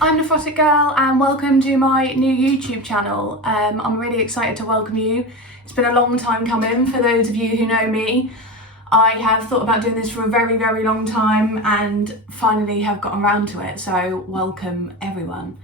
I'm Nephrotic Girl and welcome to my new YouTube channel. I'm really excited to welcome you. It's been a long time coming for those of you who know me. I have thought about doing this for a very, very long time and finally have gotten around to it, so welcome everyone.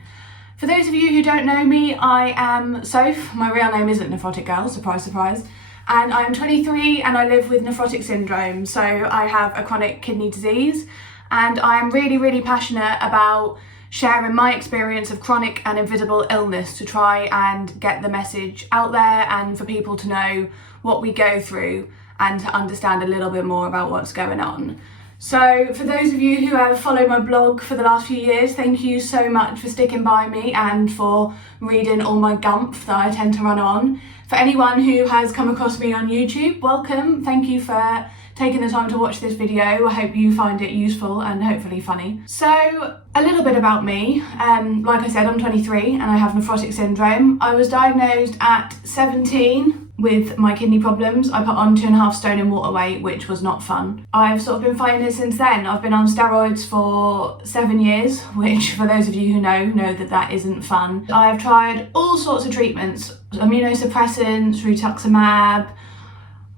For those of you who don't know me, I am Soph. My real name isn't Nephrotic Girl, surprise, surprise. And I'm 23 and I live with nephrotic syndrome, so I have a chronic kidney disease and I am really, really passionate about sharing my experience of chronic and invisible illness to try and get the message out there and for people to know what we go through and to understand a little bit more about what's going on. So for those of you who have followed my blog for the last few years, thank you so much for sticking by me and for reading all my gumph that I tend to run on. For anyone who has come across me on YouTube, welcome. Thank you for taking the time to watch this video. I hope you find it useful and hopefully funny. So a little bit about me. Like I said, I'm 23 and I have nephrotic syndrome. I was diagnosed at 17 with my kidney problems. I put on 2.5 stone in water weight, which was not fun. I've sort of been fighting it since then. I've been on steroids for 7 years, which for those of you who know that that isn't fun. I've tried all sorts of treatments, immunosuppressants, rituximab.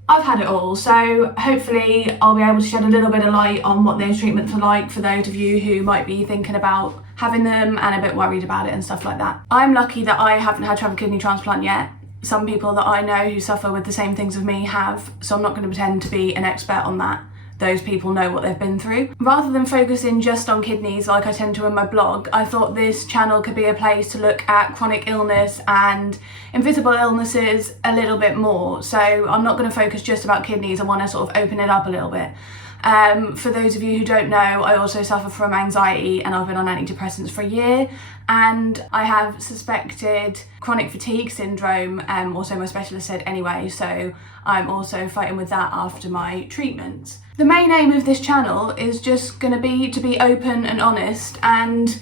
I've had it all, so hopefully I'll be able to shed a little bit of light on what those treatments are like for those of you who might be thinking about having them and a bit worried about it and stuff like that. I'm lucky that I haven't had to have a kidney transplant yet. Some people that I know who suffer with the same things as me have, so I'm not going to pretend to be an expert on that. Those people know what they've been through. Rather than focusing just on kidneys like I tend to in my blog, I thought this channel could be a place to look at chronic illness and invisible illnesses a little bit more. So I'm not going to focus just about kidneys. I want to sort of open it up a little bit. For those of you who don't know, I also suffer from anxiety and I've been on antidepressants for a year, and I have suspected chronic fatigue syndrome, also my specialist said anyway, so I'm also fighting with that after my treatments. The main aim of this channel is just going to be open and honest and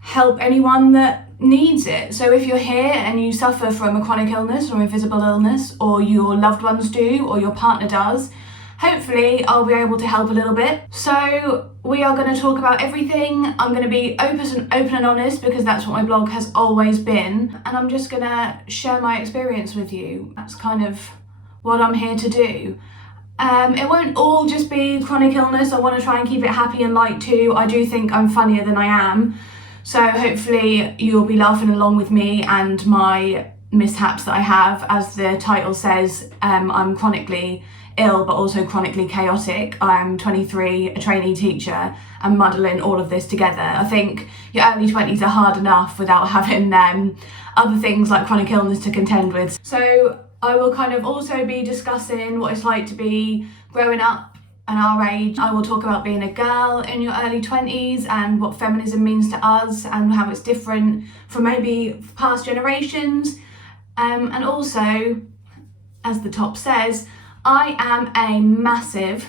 help anyone that needs it. So if you're here and you suffer from a chronic illness or invisible illness, or your loved ones do, or your partner does, hopefully I'll be able to help a little bit. So we are going to talk about everything. I'm going to be open and honest because that's what my blog has always been. And I'm just going to share my experience with you. That's kind of what I'm here to do. It won't all just be chronic illness. I want to try and keep it happy and light too. I do think I'm funnier than I am. So hopefully you'll be laughing along with me and my mishaps that I have. As the title says, I'm chronically ill but also chronically chaotic. I'm 23, a trainee teacher, and muddling all of this together. I think your early 20s are hard enough without having other things like chronic illness to contend with. So I will kind of also be discussing what it's like to be growing up and our age. I will talk about being a girl in your early 20s and what feminism means to us and how it's different from maybe past generations. And also, as the top says, I am a massive,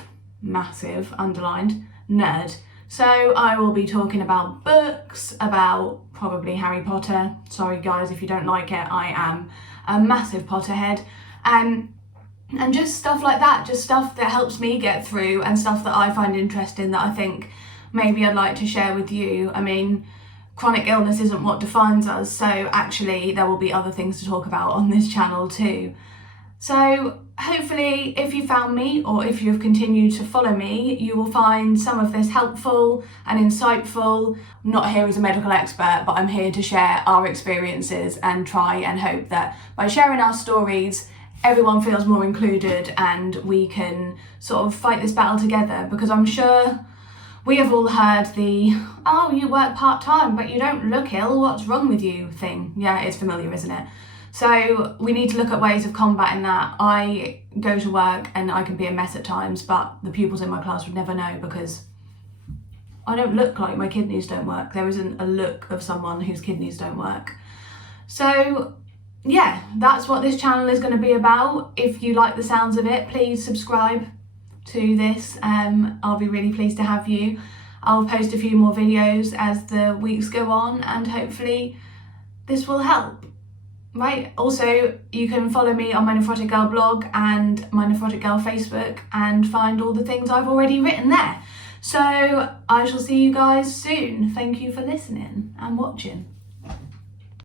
underlined, nerd. So I will be talking about books, about probably Harry Potter. Sorry guys if you don't like it, I am a massive Potterhead. And just stuff like that, just stuff that helps me get through and stuff that I find interesting that I think maybe I'd like to share with you. I mean, chronic illness isn't what defines us, so actually there will be other things to talk about on this channel too. So hopefully if you found me or if you've continued to follow me, you will find some of this helpful and insightful. I'm not here as a medical expert, but I'm here to share our experiences and try and hope that by sharing our stories, everyone feels more included and we can sort of fight this battle together, because I'm sure we have all heard the, oh, you work part-time but you don't look ill, what's wrong with you thing. Yeah, it's familiar, isn't it? So we need to look at ways of combating that. I go to work and I can be a mess at times, but the pupils in my class would never know because I don't look like my kidneys don't work. There isn't a look of someone whose kidneys don't work. So yeah, that's what this channel is going to be about. If you like the sounds of it, please subscribe to this. I'll be really pleased to have you. I'll post a few more videos as the weeks go on and hopefully this will help. Right, also you can follow me on my Nephrotic Girl blog and my Nephrotic Girl Facebook and find all the things I've already written there. So I shall see you guys soon. Thank you for listening and watching.